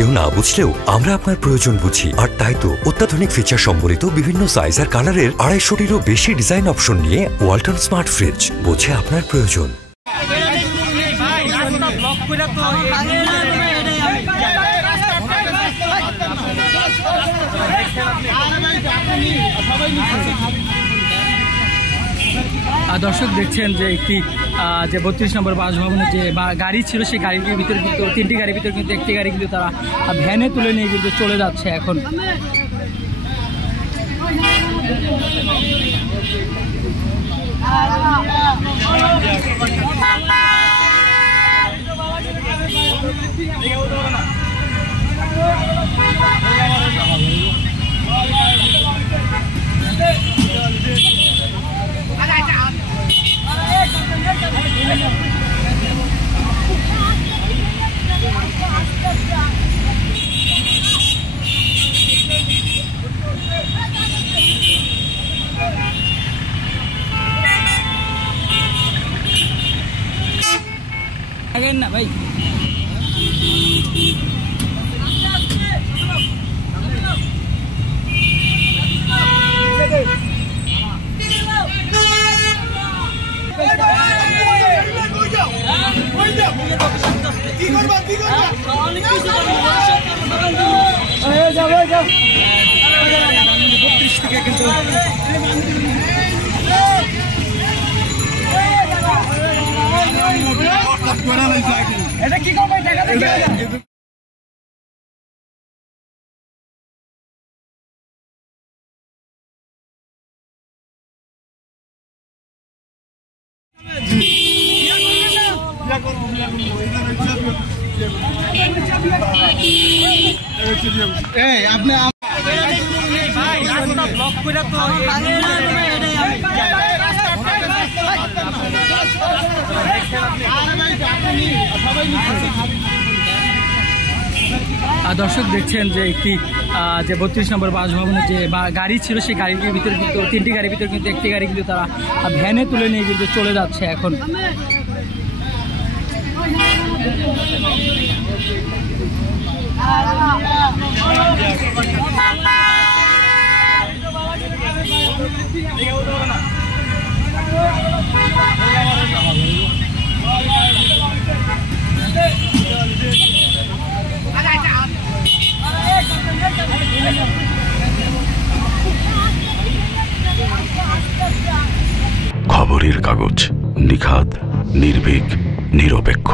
কেউ না বুঝলেও আমরা আপনার প্রয়োজন বুঝি, আর তাই তো অত্যাধুনিক ফিচার সম্বলিত বিভিন্ন সাইজ আর কালারের 250-টিরও বেশি ডিজাইন অপশন নিয়ে ওয়ালটন স্মার্ট ফ্রিজ বোঝে আপনার প্রয়োজন। দর্শক দেখছেন যে একটি যে 32 নম্বর বাসভবনের যে গাড়ি ছিল সেই গাড়িটির ভিতরে কিন্তু 3টি গাড়ির ভিতরে কিন্তু একটি গাড়ি কিন্তু তারা ভ্যানে তুলে নিয়ে কিন্তু চলে যাচ্ছে এখন। না ভাই এটা কি করবে টাকা দেখে আপনি ব্লক করে তো দর্শক দেখছেন যে একটি যে 32 নম্বর বাসভবনের যে গাড়ি ছিল সেই গাড়িটির ভিতরে কিন্তু 3টি গাড়ির ভিতরে কিন্তু একটি গাড়ি কিন্তু তারা ভ্যানে তুলে নিয়ে কিন্তু চলে যাচ্ছে এখন। খবরের কাগজ, নিখাত, নির্ভীক, নিরপেক্ষ।